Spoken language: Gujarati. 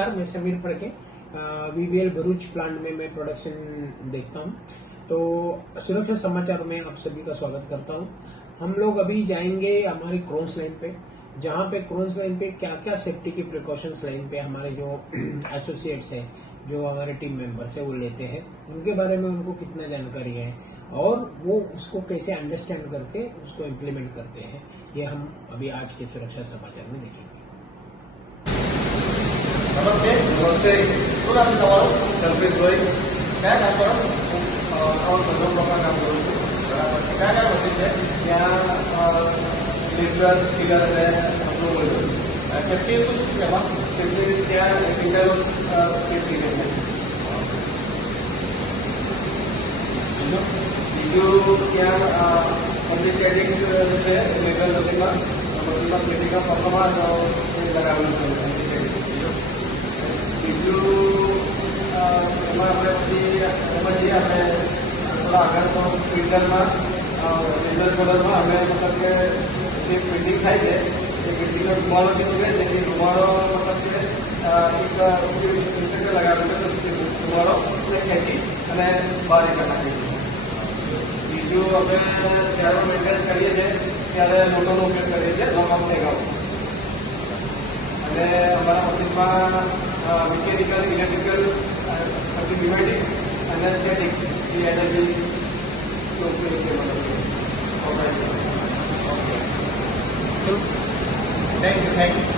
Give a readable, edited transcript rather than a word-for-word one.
नमस्कार, मैं समीर फड़के वीवीएल भरूच प्लांट में मैं प्रोडक्शन देखता हूं। तो सुरक्षा समाचार में आप सभी का स्वागत करता हूं। हम लोग अभी जाएंगे हमारी क्रॉस लाइन पे, जहां पे क्रॉस लाइन पे क्या क्या सेफ्टी की प्रिकॉशंस लाइन पे हमारे जो एसोसिएट्स हैं, जो हमारे टीम मेंबर्स है वो लेते हैं, उनके बारे में उनको कितना जानकारी है और वो उसको कैसे अंडरस्टैंड करके उसको इम्प्लीमेंट करते हैं, ये हम अभी आज के सुरक्षा समाचार में देखेंगे। नमस्ते नमस्ते શું નામ છે તમારું? કલ્પેશભાઈ. કયા કામ કરો છો? પેટ્રોલ કામ કરું છું. બરાબર. કયા કયા મશીન છે? ત્યાં લિફ્ટર, પિલર અને આપણું બધું સેફ્ટી શું શું છે એમાં? સેફ્ટી ત્યાં ટેકનિકલ સેફ્ટી છે. બીજું ત્યાં મલ્ટી સ્ટેટિંગ છે ઇલેક્ટ્રિકલ મશીનમાં સ્ટેટિંગના પંપમાં લગાવેલું છે. બીજું એમાં આપણે પછી એમાં જઈએ આપણે થોડા આગળ ફિલ્ટરમાં ફિલ્ટર કલરમાં અમે મતલબ કે જે ફિટિંગ થાય છે એ ફિટિંગનો ધુમાડો જે નીકળે છે એ ધુમાડો મતલબ કે એક રિસેપ્ટર લગાવેલું છે તો ધુમાડો ખેંચી અને બહાર નીકળ નાખીએ છીએ. બીજું અમે જ્યારે મેન્ટેનન્સ કરીએ છીએ ત્યારે મોટરનો ઉપયોગ કરીએ છીએ લંબામાં ટેગાઓ અને અમારા મશીનમાં મિકેનિકલ, ઇલેક્ટ્રિકલ, પછી ન્યુમેટિક અને સ્ટેટિક એ એનર્જી ઉપયોગ છે વપરાય છે. Okay, thank you.